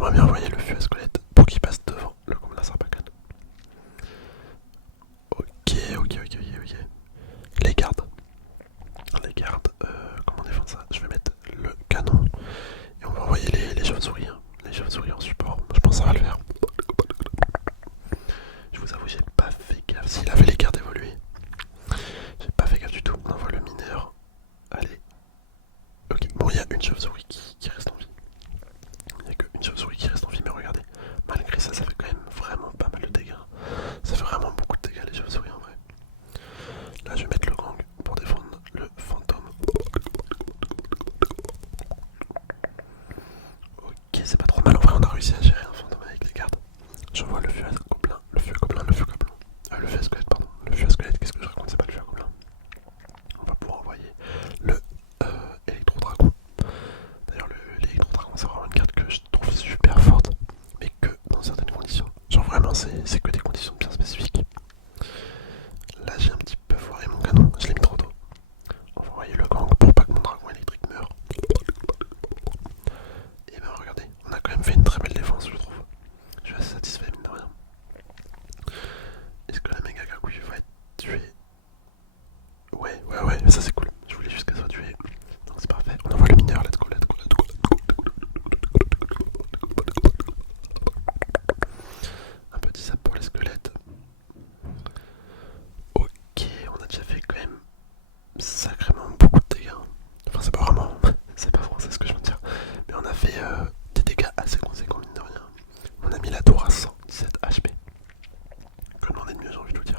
j'aimerais bien envoyer le fût à squelette pour qu'il passe devant le gobelin sarbacane. Ok, ok, ok, ok, ok. Les gardes. Les gardes, comment défendre ça? Je vais mettre le canon et on va envoyer les chauves-souris. Hein. Les chauves-souris en support. Je pense que ça va le faire. Je vous avoue, j'ai pas fait gaffe. S'il avait les gardes évolués, j'ai pas fait gaffe du tout. On envoie le mineur. Allez. Ok, bon, il y a une chauve-souris qui reste en vie. Il n'y a qu'une chauve-souris qui reste en vie, mais regardez. Malgré ça, ça fait quand même vraiment pas mal de dégâts. Ça fait vraiment beaucoup de dégâts, les chauves-souris en vrai. Là, je vais mettre le gang pour défendre le fantôme. Ok, c'est pas trop mal. En vrai, on a réussi à gérer un fantôme avec les gardes. Je vois le fût à gobelin, le fût à gobelin, le fût à gobelin. Le fût à squelette, pardon. Le fût à squelette, qu'est-ce que je raconte? C'est pas le fût à gobelin. On va pouvoir envoyer le électro-dragon. D'ailleurs, l'électro-dragon, c'est vraiment une carte que je trouve super forte, mais que dans certaines conditions. Genre, vraiment, c'est que des conditions bien spécifiques. Là, j'ai un petit peu foiré mon canon, je l'ai mis trop tôt. On va envoyer le gang pour pas que mon dragon électrique meure. Et ben, regardez, on a quand même fait une très belle défense, je trouve. Je suis assez satisfait, mine de rien. Est-ce que la méga gargouille va être tuée? Ouais, ouais, ouais, ça c'est cool. Je voulais juste qu'elle soit tuée. Donc c'est parfait. On envoie le mineur, let's go, let's go, let's go, let's go. Un petit sap pour les squelettes. Ok, on a déjà fait quand même sacrément beaucoup de dégâts. Enfin, c'est pas vraiment, c'est pas français ce que je veux dire. Mais on a fait des dégâts assez conséquents, mine de rien. On a mis la tour à 117 HP. Que demander de mieux, j'ai envie de vous dire.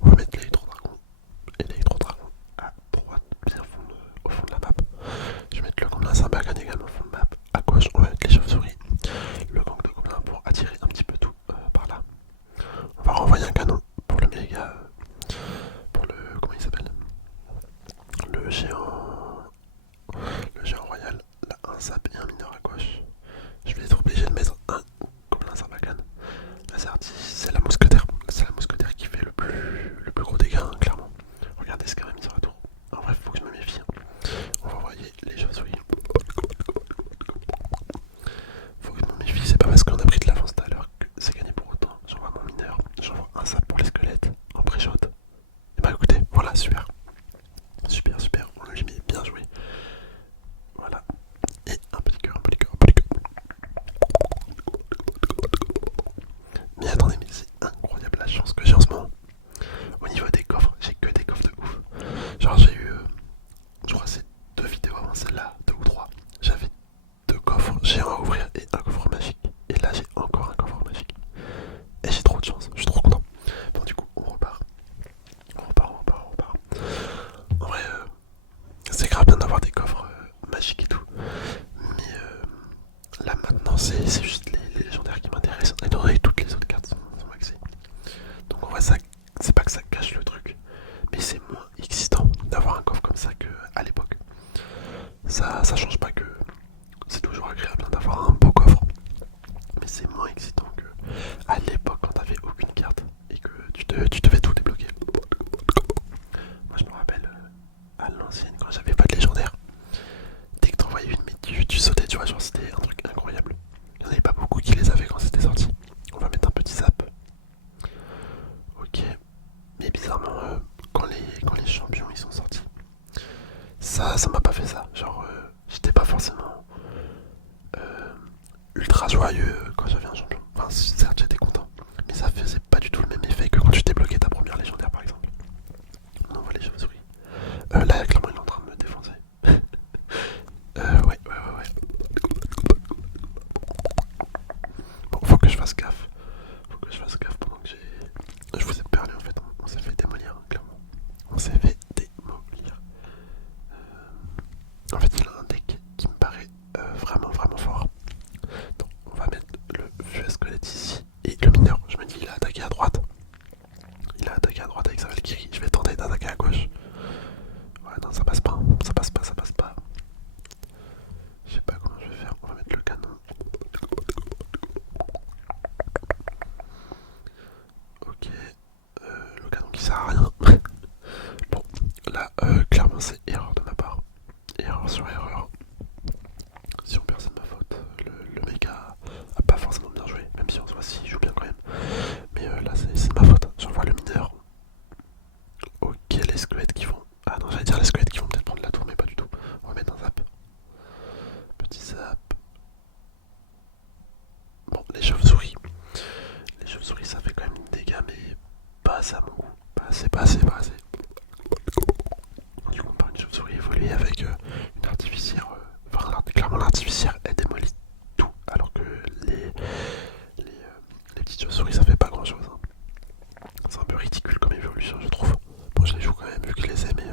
On va mettre l'électro-dragon et l'électro-dragon à droite, bien au fond de la map. Je vais mettre le gobelin sarbacane également au fond de la map. À gauche, on va mettre les chauves-souris. Le gang de gobelins pour attirer un petit peu tout par là. On va renvoyer un canon pour le méga. Pour le. Comment il s'appelle? Le géant. Le géant royal. Là, un sap et un mineur à gauche. Je vais être obligé de mettre un gobelin sarbacane. La Zardi, c'est la mousquetaire. C'est la mousquetaire qui fait le plus gros dégât, hein, clairement. Regardez ce qu'elle a mis sur la tour. En vrai, faut que je me méfie. Hein. On va envoyer les chauves-souris. Faut que je me méfie, c'est pas parce qu'on a pris de l'avance tout à l'heure que c'est gagné pour autant. J'envoie mon mineur, j'envoie un sap pour les squelettes en pré-shot. Et bah écoutez, voilà, super. Super, super, on lui met bien joué. Voilà. Et un petit cœur, un petit cœur, un petit cœur. Mais attendez, mais c'est incroyable la chance que j'ai en ce moment. Au niveau des coffres, j'ai que des coffres de ouf. Genre j'ai eu, je crois que c'est 2 vidéos avant celle-là, 2 ou 3. J'avais 2 coffres géants à ouvrir et un coffre magique. Et là j'ai encore un coffre magique. Et j'ai trop de chance, je suis trop content. Bon du coup on repart. On repart, on repart, on repart. En vrai, c'est grave bien d'avoir des coffres magiques et tout. Mais là maintenant c'est juste les légendaires qui m'intéressent. Étant donné que toutes les autres cartes sont maxées. Donc en vrai ça, c'est pas que ça cache le truc. Mais c'est moins excitant d'avoir un coffre comme ça qu'à l'époque. Ça change pas que c'est toujours agréable d'avoir un beau coffre. Mais c'est moins excitant que à l'époque quand t'avais aucune carte et que tu devais tout débloquer. Moi je me rappelle à l'ancienne quand j'avais pas de légendaire. Dès que t'envoyais une, mais tu sautais, tu vois, genre c'était un truc incroyable. Il n'y en avait pas beaucoup qui les avaient quand c'était sorti. On va mettre un petit zap. Ok. Mais bizarrement, quand les champions ils sont sortis, ça m'a pas fait ça. Genre, j'étais pas forcément ultra joyeux quand j'avais un champion. Enfin, certes, j'étais content. Mais ça faisait pas du tout le même effet que quand tu débloquais ta première légendaire par exemple. On envoie les chauves-souris. Là, clairement, il est en train de me défoncer. Ouais, ouais, ouais, ouais. Bon, faut que je fasse gaffe. Faut que je fasse gaffe pendant que j'ai. Je vous ai perdu en fait, on s'est fait démolir, hein, clairement. On s'est fait démolir. En fait, il a un deck qui me paraît vraiment, vraiment fort. Donc, on va mettre le vieux squelette ici. Et le mineur, je me dis, il a attaqué à droite. Il a attaqué à droite avec sa Valkyrie. Je vais tenter d'attaquer à gauche. Ouais, non, ça passe pas. Hein. Ça passe pas, ça passe pas. Je sais pas comment je vais faire. On va mettre le canon. Ok. Le canon qui sert à rien. Bon, là, clairement, c'est erreur de ma part. Erreur sur erreur. Si on perd, c'est de ma faute. Le mec s'il joue bien quand même. Mais là, c'est de ma faute. J'envoie le mineur. Ok, les squelettes qui vont. Ah non, j'allais dire les squelettes qui vont peut-être prendre la tour, mais pas du tout. On va mettre un zap. Petit zap. Bon, les chauves-souris. Les chauves-souris, ça fait quand même des dégâts, mais pas assez à mon goût. Pas assez, pas assez, pas assez. Du coup, on part une chauve-souris évoluée avec une artificière. Enfin, clairement, l'artificière, elle démolit tout. Alors que les petites chauves-souris, ça fait pas grand-chose. Hein. C'est un peu ridicule comme évolution, je trouve. Bon, je les joue quand même, vu que je les ai, mais.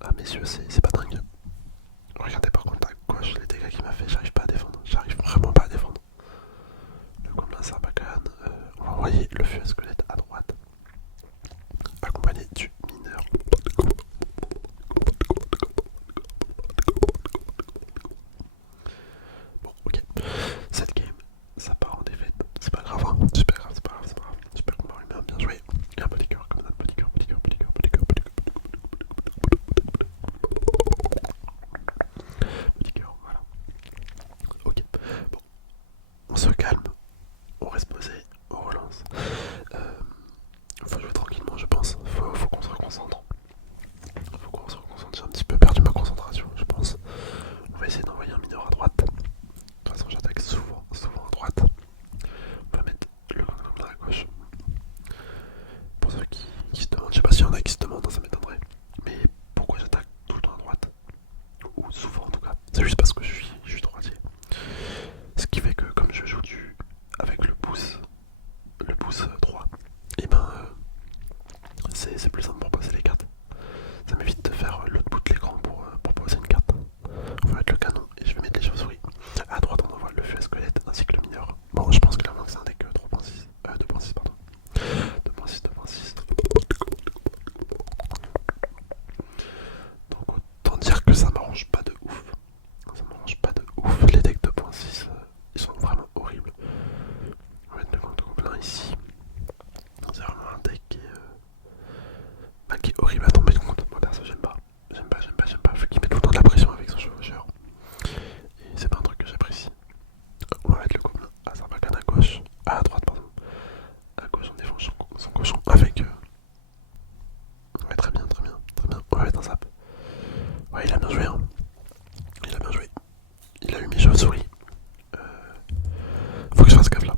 Ah, messieurs, c'est pas dingue. Regardez par contre à gauche les dégâts qu'il m'a fait, j'arrive pas à défendre. J'arrive vraiment pas à défendre. Le gobelin Sarbacane, on va envoyer le feu à squelette à droite, accompagné du mineur. Bon, ok. Cette game, ça part en défaite. C'est pas grave, hein. C'est pas grave, c'est pas grave, c'est pas grave. Super combat humain, bien joué. Et un petit cœur comme ça, petit cœur, petit cœur, petit cœur, petit cœur, petit cœur. Petit cœur, voilà. Ok. Bon, on se calme, on reste posé, on relance. Faut jouer tranquillement, je pense. Faut qu'on se reconcentre. Faut qu'on se reconcentre. J'ai un petit peu perdu ma concentration, je pense. On va essayer d'envoyer un mineur à droite. De toute façon, j'attaque souvent à droite. On va mettre le gobelin à gauche. Pour ceux qui se demandent, je sais pas s'il y en a qui se demandent, ça m'étonnerait. Mais pourquoi j'attaque tout le temps à droite? Ou souvent en tout cas. C'est juste parce que je suis droitier. Ce qui fait que comme je joue avec le pouce droit, et ben c'est plus simple pour poser les cartes. Ça m'évite de faire l'autre bout de l'écran pour poser une carte. On va mettre le canon et je vais mettre les chauves-souris. À droite on envoie le feu à squelette ainsi que le mineur. Bon, je pense clairement que c'est un deck 3.6. 2.6 pardon. 2.6, 2.6. Donc autant dire que ça m'arrange pas de ouf. Ça m'arrange pas de ouf. Les decks 2.6 ils sont vraiment horribles. On va mettre le compte gobelin ici. C'est vraiment un deck qui est horrible à tomber de compte. Moi perso j'aime pas. J'aime pas. Vu qu'il met tout le temps de la pression avec son chevaucheur. Et c'est pas un truc que j'apprécie. On va mettre le gobelin à Sarbacane à gauche. À droite pardon. À gauche on défend son cochon avec. Ouais très bien. On va mettre un zap. Ouais il a bien joué hein. Il a bien joué. Il a eu mes chauves-souris. Faut que je fasse gaffe là.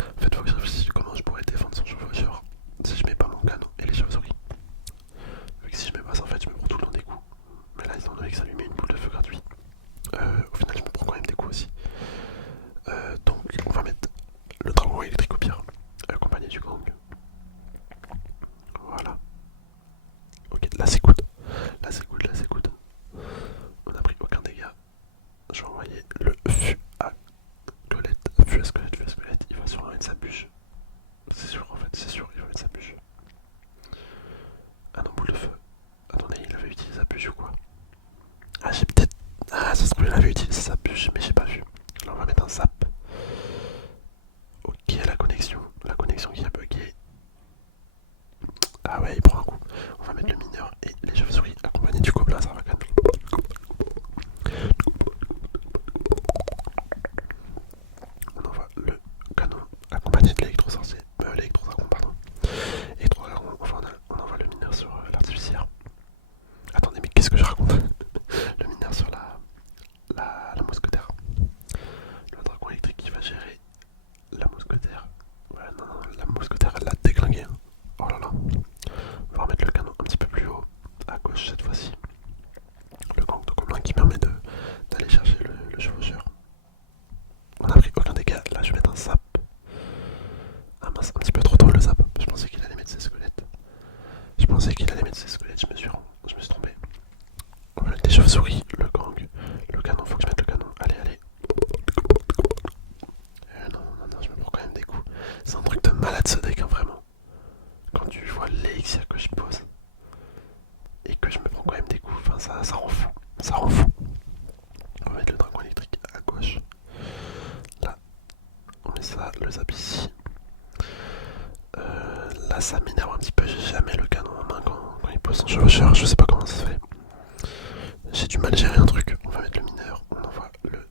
En fait faut que je réfléchisse comment je pourrais défendre son chevaucheur si je mets pas mon canon et les chauves-souris. Vu que si je mets pas ça en fait je me prends tout le temps des coups. Mais là étant donné que ça lui met une boule de feu gratuite, au final je me prends quand même des coups aussi. Donc on va mettre le dragon électrique au pire, accompagné du gang. Voilà. Ok, là c'est good. Là c'est good. On a pris aucun dégât. Je vais envoyer le fût à squelette. Fût à squelette. Il va sûrement mettre sa bûche. C'est sûr en fait, c'est sûr, il va mettre sa bûche. Ah non, boule de feu. Attendez, il avait utilisé sa bûche ou quoi? Ah j'ai peut-être... Ah ça se trouve il avait utilisé sa bûche mais j'ai pas vu. Là on va mettre un zap. Ok, la connexion qui a bugué. Ah ouais, il prend un coup. On va mettre le mineur et les chauves-souris accompagnés du gobelin Sarbacane. On envoie le canon accompagné de l'électro-sorcier. L'électro-dragon, pardon. Électro-dragon, enfin on envoie le mineur sur l'artificière. Attendez, mais qu'est-ce que je raconte? Le mineur sur la mousquetaire. Le dragon électrique qui va gérer la mousquetaire. Ouais, non, la mousquetaire elle l'a déglingué. Hein. Oh là là. On va remettre le canon un petit peu plus haut, à gauche cette fois-ci. Le gang de gobelins qui permet d'aller chercher le chevaucheur. On a pris aucun dégât. Là, je vais mettre un zap. Ah mince, un petit peu trop tôt le zap. Je pensais qu'il allait mettre ses squelettes. Je me suis trompé. On va mettre des chauves-souris, le gang, le canon. Faut que je mette le canon. Allez. Non, je me prends quand même des coups. C'est un truc de malade ce deck, hein, vraiment. Quand tu vois l'élixir que je pose et que je me prends quand même des coups, enfin ça rend fou. Ça rend fou. On va mettre le dragon électrique à gauche. Là, on met ça, le zap ici. Là, ça m'énerve un petit peu. J'ai jamais le canon en main quand il pose son chevaucheur. Je sais pas comment ça se fait. J'ai du mal à gérer un truc. On va mettre le mineur. On envoie le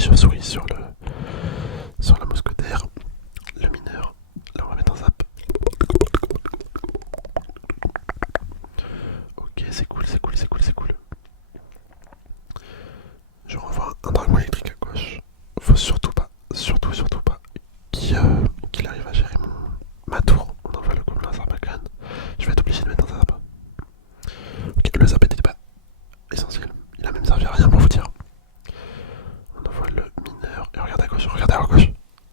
chauves-souris sur la mousquetaire, le mineur. Là on va mettre un zap. Ok, c'est cool, c'est cool, c'est cool, c'est cool. Je renvoie un dragon électrique à gauche. Faut surtout pas, surtout pas qu'il arrive à gérer ma tour. On envoie le gobelin Sarbacane. Je vais être obligé de mettre un zap. Ok, le zap était pas essentiel. Il a même servi à rien pour vous dire. On envoie le mineur. Et regardez à gauche.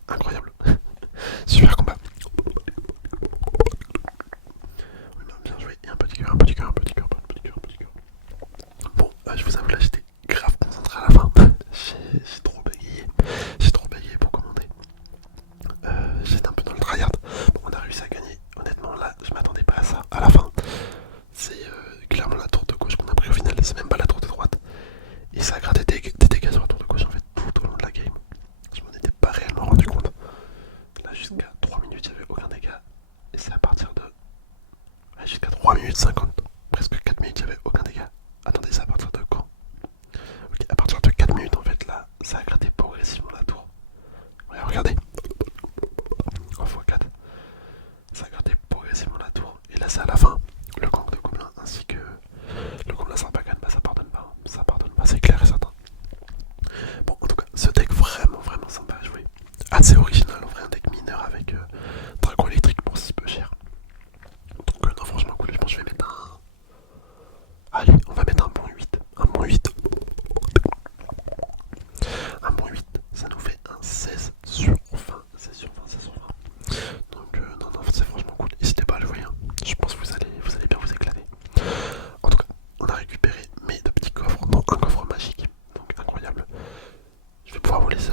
Incroyable. Super combat. Oui, bien joué. Et un petit cœur, un petit cœur, un petit cœur, un petit cœur, un petit cœur. Bon, je vous avoue là, j'étais grave concentré à la fin. J'ai trop bégayé. J'ai trop bégayé pour commander. J'étais un peu dans le tryhard. Bon, on a réussi à gagner. Honnêtement, là, je m'attendais pas à ça. À la fin, c'est clairement la tour de gauche qu'on a pris au final. C'est même pas la tour de droite. Et ça a gratté des dégâts sur la tour de gauche en fait tout au long de la game. Je m'en étais pas réellement rendu compte. Là, jusqu'à 3 minutes, il n'y avait aucun dégât. Et c'est à partir de. Ouais, jusqu'à 3 minutes 50, presque 4 minutes, il n'y avait aucun dégât. Attendez, c'est à partir de quand? Ok, à partir de 4 minutes en fait, là, ça a gratté progressivement la tour. Ouais, regardez. En x4. Ça a gratté progressivement la tour. Et là, c'est à la fin. Le gang de gobelins ainsi que le gobelin Sarbacane, bah ça pardonne pas. Ça pardonne pas, c'est clair et certain. Bon, en tout cas, ce deck vraiment sympa à jouer. Assez original, en vrai, un deck mineur avec dragon électrique pour si peu cher. Donc, non, franchement, cool. Je pense que je vais mettre un. Allez, on va mettre un bon 8. Un bon 8. Un bon 8, ça nous fait un 16 sur 20. 16 sur 20, 16 sur 20. Donc, non, c'est franchement cool. N'hésitez pas à le jouer. Hein. Je pense que vous allez bien vous éclater. En tout cas, on a récupéré mes deux petits coffres, dont un coffre magique. Donc, incroyable. Je vais pouvoir vous laisser